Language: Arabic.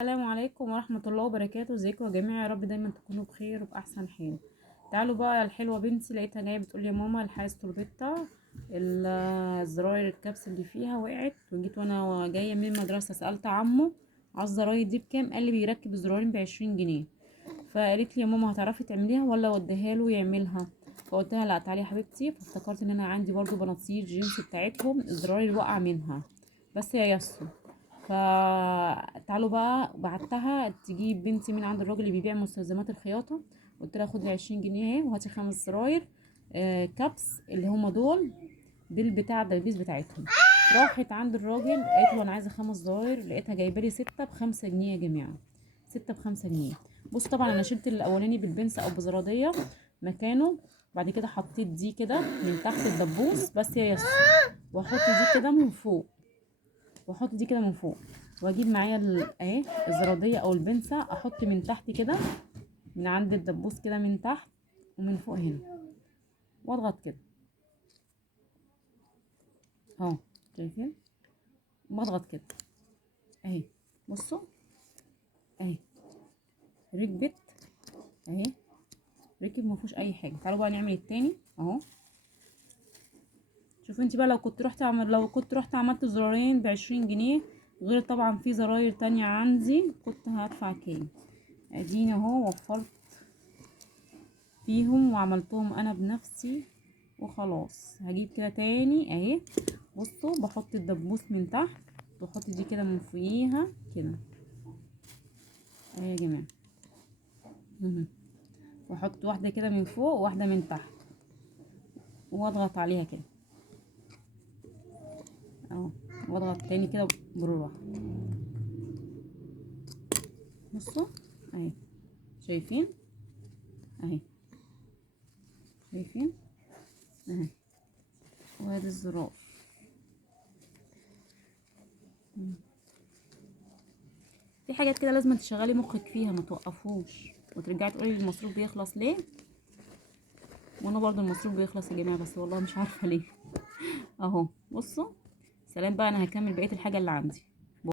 السلام عليكم ورحمة الله وبركاته. ازيكم يا جماعة؟ يا رب دايما تكونوا بخير وبأحسن حال. تعالوا بقى الحلوة بنتي لقيتها جاية بتقول لي يا ماما الحاس توربيتا الزراير الكبس اللي فيها وقعت، وجيت وانا جاية من المدرسة سألت عمه على الزراير دي بكام، قال لي بيركب الزراير ب20 جنيه. فقالت لي يا ماما هتعرفي تعمليها ولا اوديها له يعملها؟ فقلت لها لا تعالي يا حبيبتي. فافتكرت ان انا عندي برضو بناطيل جينز بتاعتهم الزراير واقعة منها بس يا ياسو. فتعالوا بقى بعتها تجيب بنتي من عند الراجل اللي بيبيع مستلزمات الخياطة. قلت لها خدي 20 جنيه اهي وهاتي 5 زراير كابس اللي هما دول بالبتاع ده البيس بتاعتهم. راحت عند الراجل قالت له انا عايزه 5 زراير، لقيتها جايبه لي 6 ب5 جنيه يا جماعه. 6 ب5 جنيه. بص طبعا انا شلت الاولاني بالبنسة او بزراديه مكانه. بعد كده حطيت دي كده من تحت الدبوس بس يا ياسو، واحط دي كده من فوق، واحط دي كده من فوق، واجيب معايا اهي الزراديه او البنسة احط من تحت كده من عند الدبوس كده من تحت ومن فوق هنا، واضغط كده اهو. شايفين؟ بضغط كده اهي. بصوا اهي ركبت اهي، ركب ما فيهوش اي حاجه. تعالوا بقى نعمل التاني اهو. شوفوا انت بقى لو كنت رحت عملت زرارين ب20 جنيه، غير طبعا في زراير تانية عندي كنت هدفع كام. اديني اهو وفرت فيهم وعملتهم انا بنفسي وخلاص. هجيب كده تاني اهي. بصوا بحط الدبوس من تحت واحط دي كده من فوقيها كده اهي يا جماعه. واحط واحده كده من فوق وواحده من تحت واضغط عليها كده اهو، واضغط تاني كده بالراحه. بصوا اهي، شايفين اهي، شايفين اهي. وادي الزرار. في حاجات كده لازم تشغلي مخك فيها ما توقفوش وترجعي تقولي المصروف بيخلص ليه. وانا برضو المصروف بيخلص يا جماعه بس والله مش عارفه ليه. اهو بصوا. سلام بقى، انا هكمل بقيه الحاجه اللي عندي.